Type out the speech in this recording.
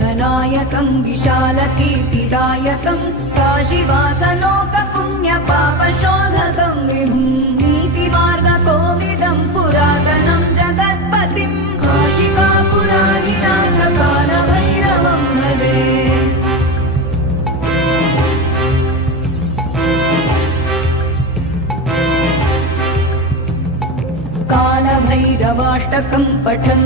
विघ्ननायकं विशालकीर्तिदायकं काशीवासलोकपुण्यपापशोधकं विभुं नीतिमार्गकोविदं पुरातनं जगत्पतिं काशिकापुराधिनाथ कालभैरवं भजे। कालभैरवाष्टकं पठन्